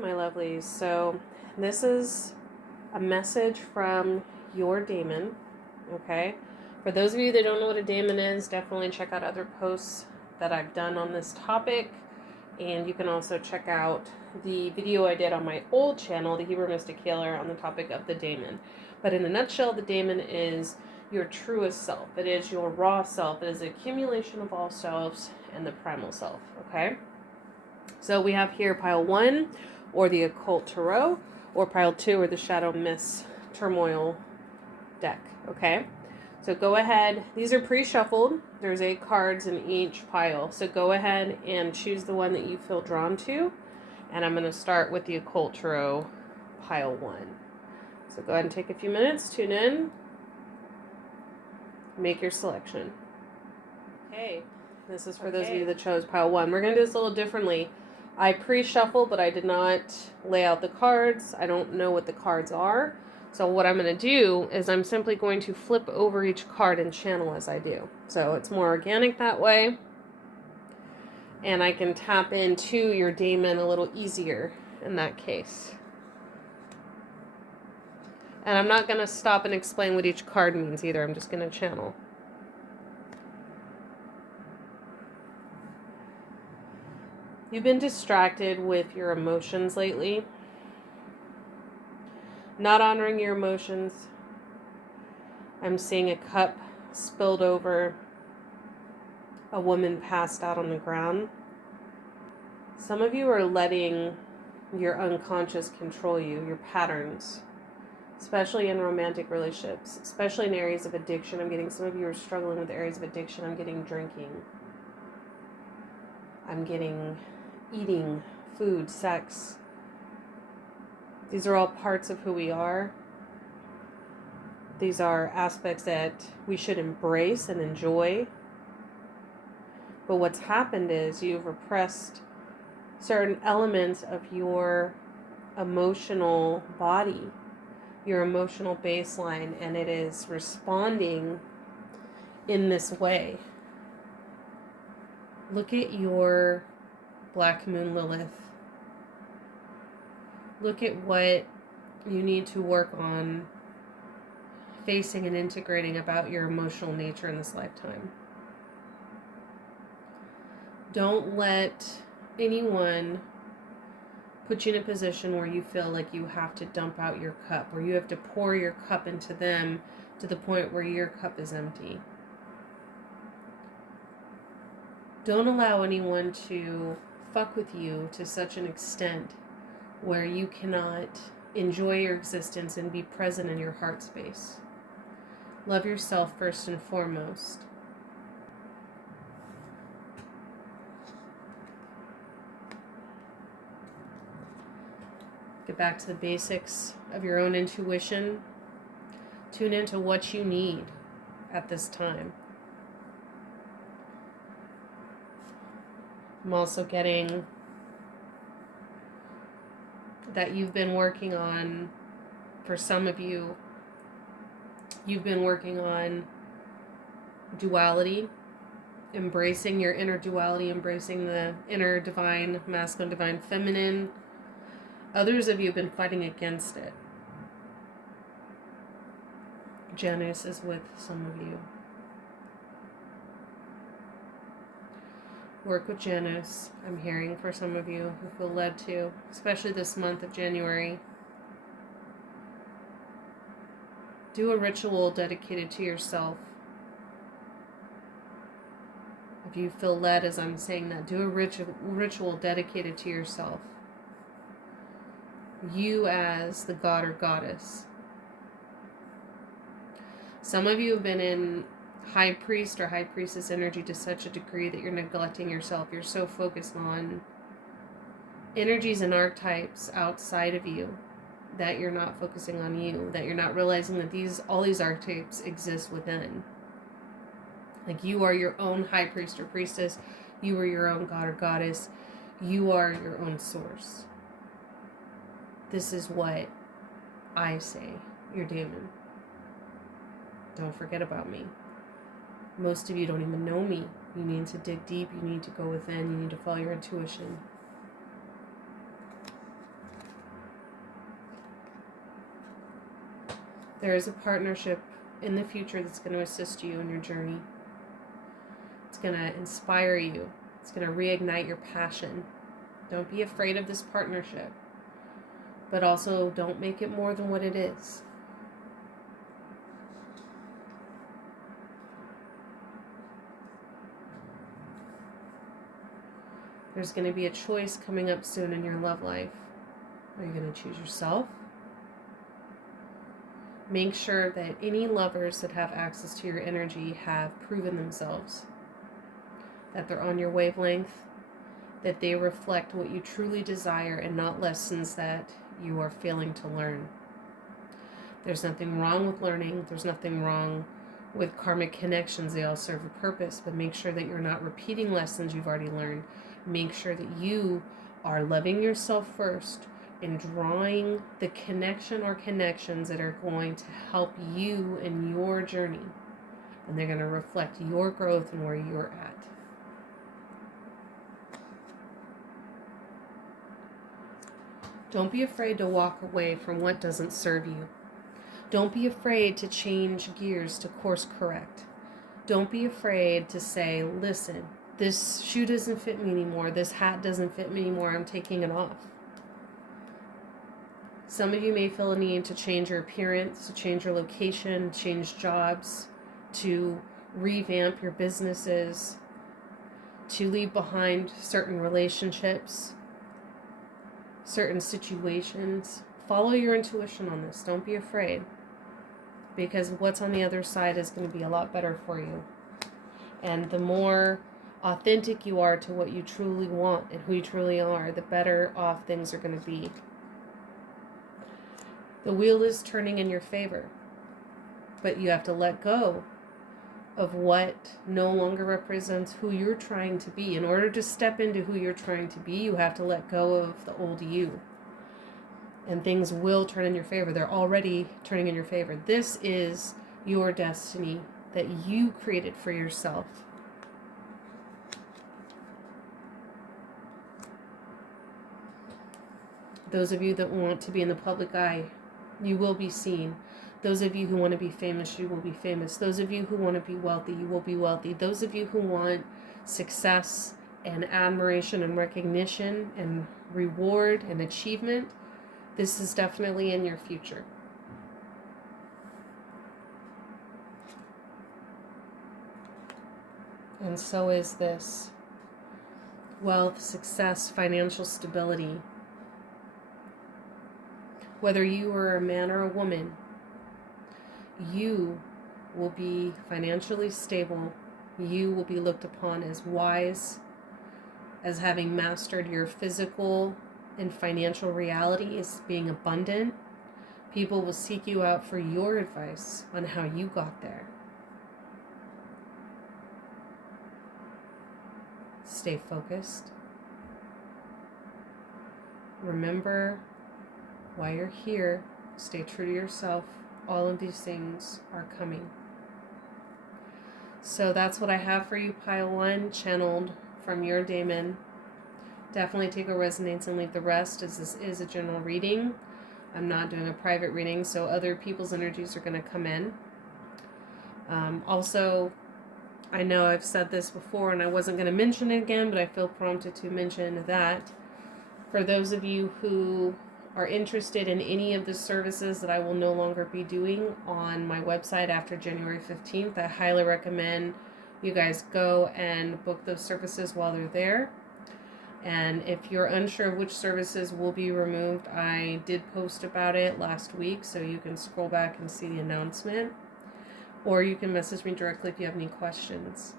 my lovelies. So this is a message from your Daemon, okay? For those of you that don't know what a Daemon is, definitely check out other posts that I've done on this topic. And you can also check out the video I did on my old channel, the Hebrew Mystic Healer, on the topic of the Daemon. But in a nutshell, the Daemon is your truest self. It is your raw self. It is the accumulation of all selves and the primal self, okay? So we have here pile 1, or the occult tarot, or pile 2, or the shadow mist turmoil deck, okay? So go ahead. These are pre-shuffled. There's 8 cards in each pile. So go ahead and choose the one that you feel drawn to. And I'm going to start with the occult tarot, pile 1. So go ahead and take a few minutes, tune in, make your selection. Okay, this is for those of you that chose pile 1. We're going to do this a little differently. I pre-shuffled, but I did not lay out the cards. I don't know what the cards are. So what I'm going to do is I'm simply going to flip over each card and channel as I do. So it's more organic that way. And I can tap into your Daemon a little easier in that case. And I'm not going to stop and explain what each card means either. I'm just going to channel. You've been distracted with your emotions lately. Not honoring your emotions. I'm seeing a cup spilled over. A woman passed out on the ground. Some of you are letting your unconscious control you, your patterns, especially in romantic relationships, especially in areas of addiction. I'm getting some of you are struggling with areas of addiction. I'm getting drinking. I'm getting eating, food, sex. These are all parts of who we are. These are aspects that we should embrace and enjoy. But what's happened is you've repressed certain elements of your emotional body, your emotional baseline, and it is responding in this way. Look at your Black Moon Lilith. Look at what you need to work on facing and integrating about your emotional nature in this lifetime. Don't let anyone put you in a position where you feel like you have to dump out your cup, or you have to pour your cup into them to the point where your cup is empty. Don't allow anyone to fuck with you to such an extent where you cannot enjoy your existence and be present in your heart space. Love yourself first and foremost. Get back to the basics of your own intuition. Tune into what you need at this time. I'm also getting that you've been working on, for some of you, you've been working on duality, embracing your inner duality, embracing the inner divine masculine, divine feminine. Others of you have been fighting against it. Janus is with some of you. Work with Janus. I'm hearing for some of you who feel led to, especially this month of January. Do a ritual dedicated to yourself. If you feel led as I'm saying that, do a ritual dedicated to yourself. You as the god or goddess. Some of you have been in high priest or high priestess energy to such a degree that you're neglecting yourself. You're so focused on energies and archetypes outside of you that you're not focusing on you, that you're not realizing that all these archetypes exist within. Like, you are your own high priest or priestess. You are your own god or goddess. You are your own source. This is what I say, your Daemon. Don't forget about me. Most of you don't even know me. You need to dig deep. You need to go within. You need to follow your intuition. There is a partnership in the future that's going to assist you in your journey. It's going to inspire you. It's going to reignite your passion. Don't be afraid of this partnership, but also don't make it more than what it is. There's going to be a choice coming up soon in your love life. Are you going to choose yourself? Make sure that any lovers that have access to your energy have proven themselves, that they're on your wavelength, that they reflect what you truly desire and not lessons that you are failing to learn. There's nothing wrong with learning. There's nothing wrong with karmic connections. They all serve a purpose, but make sure that you're not repeating lessons you've already learned. Make sure that you are loving yourself first and drawing the connection or connections that are going to help you in your journey. And they're going to reflect your growth and where you're at. Don't be afraid to walk away from what doesn't serve you. Don't be afraid to change gears, to course correct. Don't be afraid to say, listen, this shoe doesn't fit me anymore. This hat doesn't fit me anymore. I'm taking it off. Some of you may feel a need to change your appearance, to change your location, change jobs, to revamp your businesses, to leave behind certain relationships, certain situations. Follow your intuition on this. Don't be afraid, because what's on the other side is going to be a lot better for you. And the more authentic you are to what you truly want and who you truly are, the better off things are going to be. The wheel is turning in your favor, but you have to let go of what no longer represents who you're trying to be. In order to step into who you're trying to be, you have to let go of the old you. And things will turn in your favor. They're already turning in your favor. This is your destiny that you created for yourself. Those of you that want to be in the public eye, you will be seen. Those of you who want to be famous, you will be famous. Those of you who want to be wealthy, you will be wealthy. Those of you who want success and admiration and recognition and reward and achievement, this is definitely in your future. And so is this. Wealth, success, financial stability. Whether you are a man or a woman, you will be financially stable. You will be looked upon as wise, as having mastered your physical and financial reality, as being abundant. People will seek you out for your advice on how you got there. Stay focused. Remember why you're here. Stay true to yourself. All of these things are coming. So that's what I have for you, Pile 1, channeled from your Daemon. Definitely take what resonates and leave the rest, as this is a general reading. I'm not doing a private reading, so other people's energies are going to come in. Also, I know I've said this before and I wasn't going to mention it again, but I feel prompted to mention that for those of you who are interested in any of the services that I will no longer be doing on my website after January 15th, I highly recommend you guys go and book those services while they're there. And if you're unsure of which services will be removed, I did post about it last week, so you can scroll back and see the announcement. Or you can message me directly if you have any questions.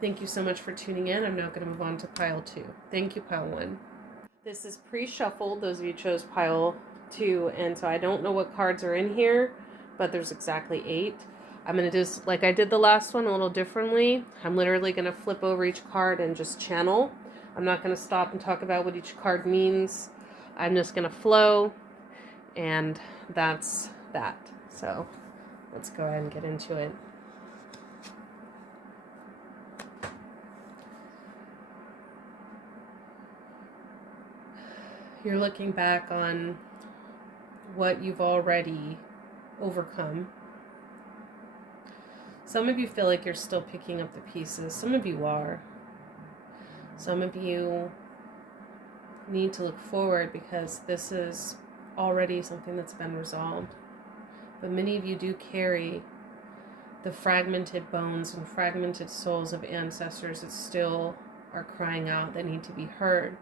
Thank you so much for tuning in. I'm now going to move on to Pile 2. Thank you, Pile 1. This is pre-shuffled, those of you chose Pile 2, and so I don't know what cards are in here, but there's exactly 8. I'm going to just, like I did the last one, a little differently. I'm literally going to flip over each card and just channel. I'm not going to stop and talk about what each card means. I'm just going to flow, and that's that. So let's go ahead and get into it. You're looking back on what you've already overcome, Some of you feel like you're still picking up the pieces. Some of you are. Some of you need to look forward because this is already something that's been resolved. But many of you do carry the fragmented bones and fragmented souls of ancestors that still are crying out, that need to be heard.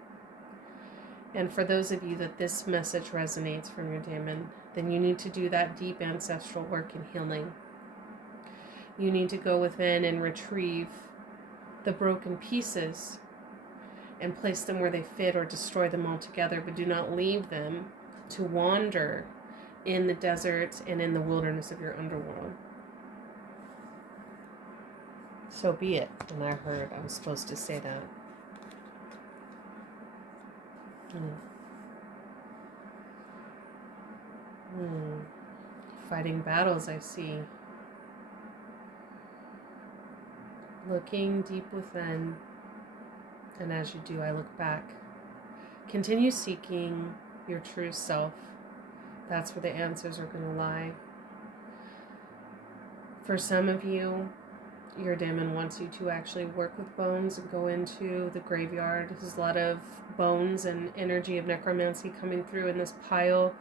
And for those of you that this message resonates from your daemon, then you need to do that deep ancestral work and healing. You need to go within and retrieve the broken pieces and place them where they fit or destroy them altogether, but do not leave them to wander in the deserts and in the wilderness of your underworld. So be it. And I heard I was supposed to say that. Fighting battles, I see. Looking deep within. And as you do, I look back. Continue seeking your true self. That's where the answers are going to lie. For some of you, your daemon wants you to actually work with bones and go into the graveyard. There's a lot of bones and energy of necromancy coming through in this pile.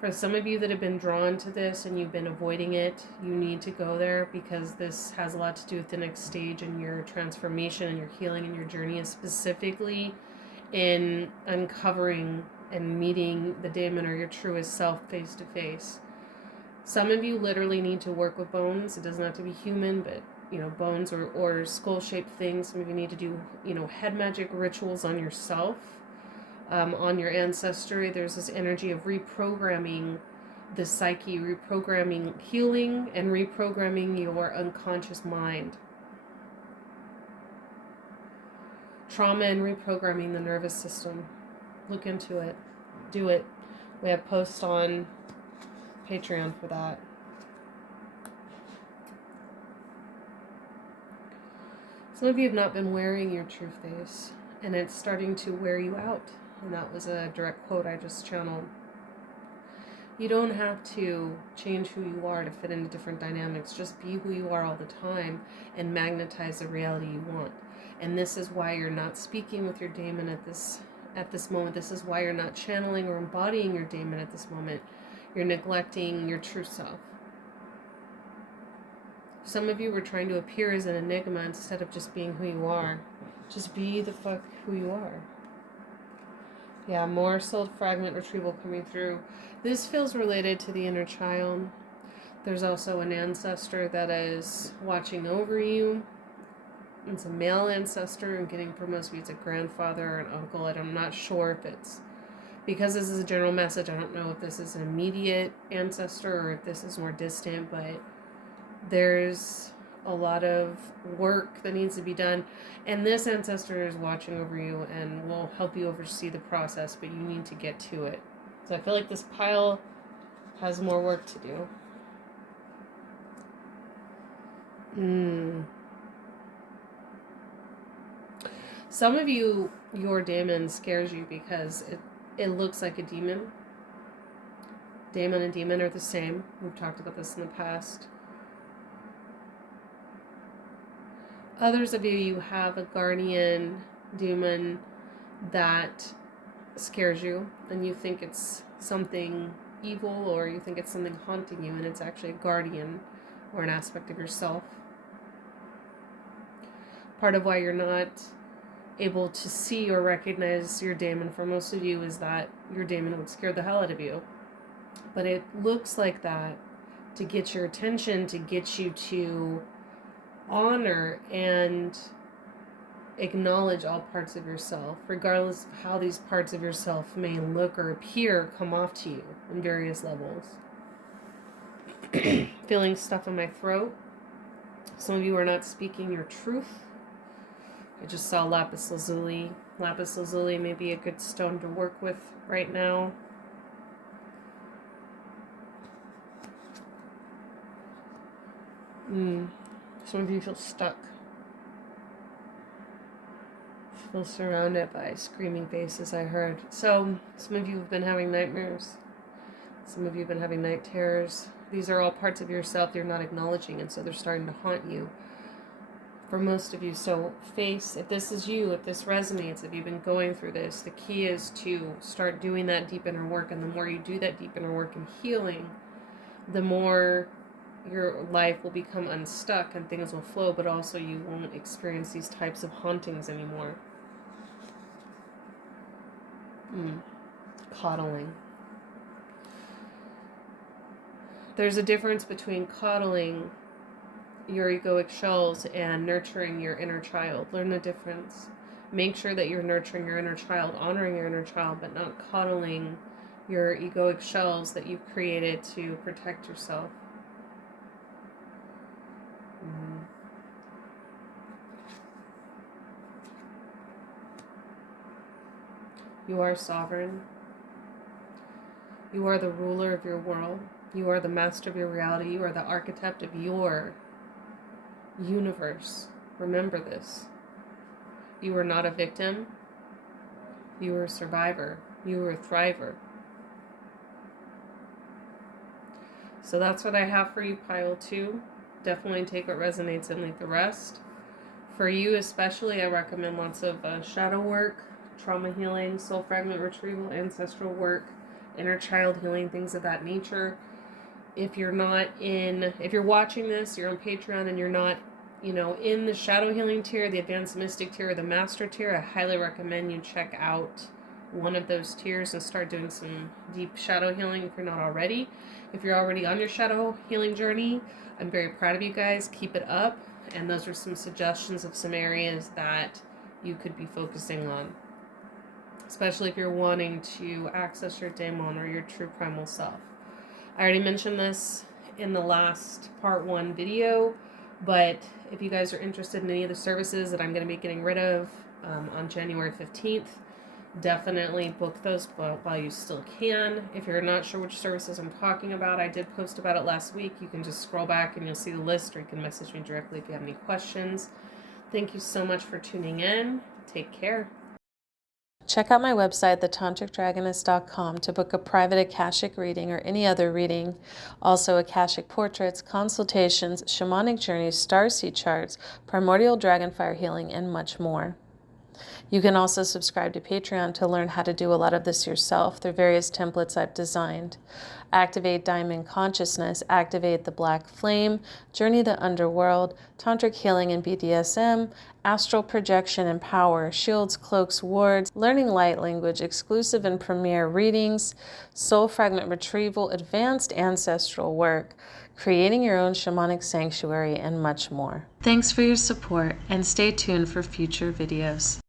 For some of you that have been drawn to this and you've been avoiding it, you need to go there because this has a lot to do with the next stage in your transformation and your healing and your journey, and specifically in uncovering and meeting the daemon or your truest self face to face. Some of you literally need to work with bones. It doesn't have to be human, but bones or skull-shaped things. Some of you need to do, head magic rituals on yourself, on your ancestry. There's this energy of reprogramming the psyche, reprogramming healing, and reprogramming your unconscious mind. Trauma and reprogramming the nervous system. Look into it. Do it. We have posts on Patreon for that. Some of you have not been wearing your true face, and it's starting to wear you out. And that was a direct quote I just channeled. You don't have to change who you are to fit into different dynamics. Just be who you are all the time and magnetize the reality you want. And this is why you're not speaking with your daemon at this moment. This is why you're not channeling or embodying your daemon at this moment. You're neglecting your true self. Some of you were trying to appear as an enigma instead of just being who you are. Just be the fuck who you are. Yeah, more soul fragment retrieval coming through. This feels related to the inner child. There's also an ancestor that is watching over you. It's a male ancestor, and getting for most of you it's a grandfather or an uncle. I'm not sure if it's, because this is a general message, I don't know if this is an immediate ancestor or if this is more distant, but there's a lot of work that needs to be done, and this ancestor is watching over you and will help you oversee the process, but you need to get to it. So I feel like this pile has more work to do. Some of you, your daemon scares you because it looks like a demon. Daemon and demon are the same. We've talked about this in the past. Others of you, you have a guardian demon that scares you, and you think it's something evil, or you think it's something haunting you, and it's actually a guardian or an aspect of yourself. Part of why you're not able to see or recognize your daemon for most of you is that your daemon would scare the hell out of you. But it looks like that to get your attention, to get you to honor and acknowledge all parts of yourself, regardless of how these parts of yourself may look or appear, come off to you in various levels. Feeling stuff in my throat. Some of you are not speaking your truth. I just saw lapis lazuli. Lapis lazuli may be a good stone to work with right now. Some of you feel stuck. Feel surrounded by screaming faces, I heard. So, some of you have been having nightmares. Some of you have been having night terrors. These are all parts of yourself you're not acknowledging, and so they're starting to haunt you for most of you. So face, if this is you, if this resonates, if you've been going through this, the key is to start doing that deep inner work. And the more you do that deep inner work and healing, the more your life will become unstuck and things will flow, but also you won't experience these types of hauntings anymore. Coddling. There's a difference between coddling your egoic shells and nurturing your inner child. Learn the difference. Make sure that you're nurturing your inner child, honoring your inner child, but not coddling your egoic shells that you've created to protect yourself. You are sovereign. You are the ruler of your world. You are the master of your reality. You are the architect of your universe. Remember this. You are not a victim. You are a survivor. You are a thriver. So that's what I have for you, pile 2. Definitely take what resonates and leave the rest. For you especially, I recommend lots of shadow work, trauma healing, soul fragment retrieval, ancestral work, inner child healing, things of that nature. If you're watching this, you're on Patreon and you're not, in the shadow healing tier, the advanced mystic tier, or the master tier, I highly recommend you check out one of those tiers and start doing some deep shadow healing if you're not already. If you're already on your shadow healing journey, I'm very proud of you guys. Keep it up. And those are some suggestions of some areas that you could be focusing on, especially if you're wanting to access your Daemon or your true primal self. I already mentioned this in the last part 1 video, but if you guys are interested in any of the services that I'm going to be getting rid of on January 15th, definitely book those while you still can. If you're not sure which services I'm talking about, I did post about it last week. You can just scroll back and you'll see the list, or you can message me directly if you have any questions. Thank you so much for tuning in. Take care. Check out my website, thetantricdragonist.com, to book a private Akashic reading or any other reading. Also, Akashic portraits, consultations, shamanic journeys, starseed charts, primordial dragon fire healing, and much more. You can also subscribe to Patreon to learn how to do a lot of this yourself through various templates I've designed. Activate Diamond Consciousness, Activate the Black Flame, Journey the Underworld, Tantric Healing and BDSM, Astral Projection and Power, Shields, Cloaks, Wards, Learning Light Language, Exclusive and Premier Readings, Soul Fragment Retrieval, Advanced Ancestral Work, Creating Your Own Shamanic Sanctuary, and much more. Thanks for your support, and stay tuned for future videos.